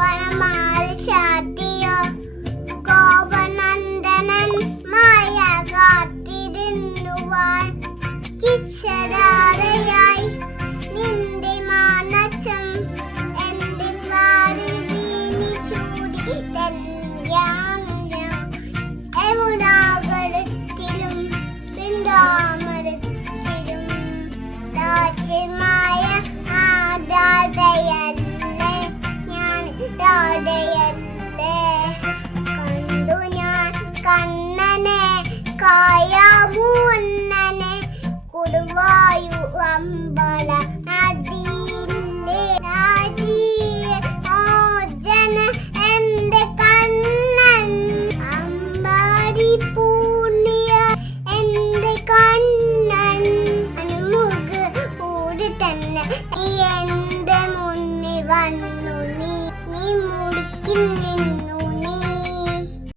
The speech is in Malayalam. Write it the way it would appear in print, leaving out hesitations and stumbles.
വനമാറി ചാത്തിയോ കോപനന്ദനൻ മായ കാത്തിരുന്നുവാൻ കിച്ചടാറയായി നിന്റെ മാനച്ചം എന്റെ പാടി വീണി ചൂടി തന്നെയാണ് ഞാൻ എവിടാകടത്തിലും പിണ്ടാമരത്തിലും രാജ്യമായ ആദാതയല്ലേ ഞാൻ ദാതയല്ലേ കണ്ടു ഞാൻ കണ്ണനെ കായാമൂന്നനെ കൊടുവായു അമ്പല നദിയിലെ മോചന എന്റെ കണ്ണൻ അമ്പാടി പൂർണിയ എന്റെ കണ്ണൻ അനുമുഖ കൂടി തന്നെ എന്റെ മുന്നിൽ വന്നു നീ മുടുക്കി നിന്നു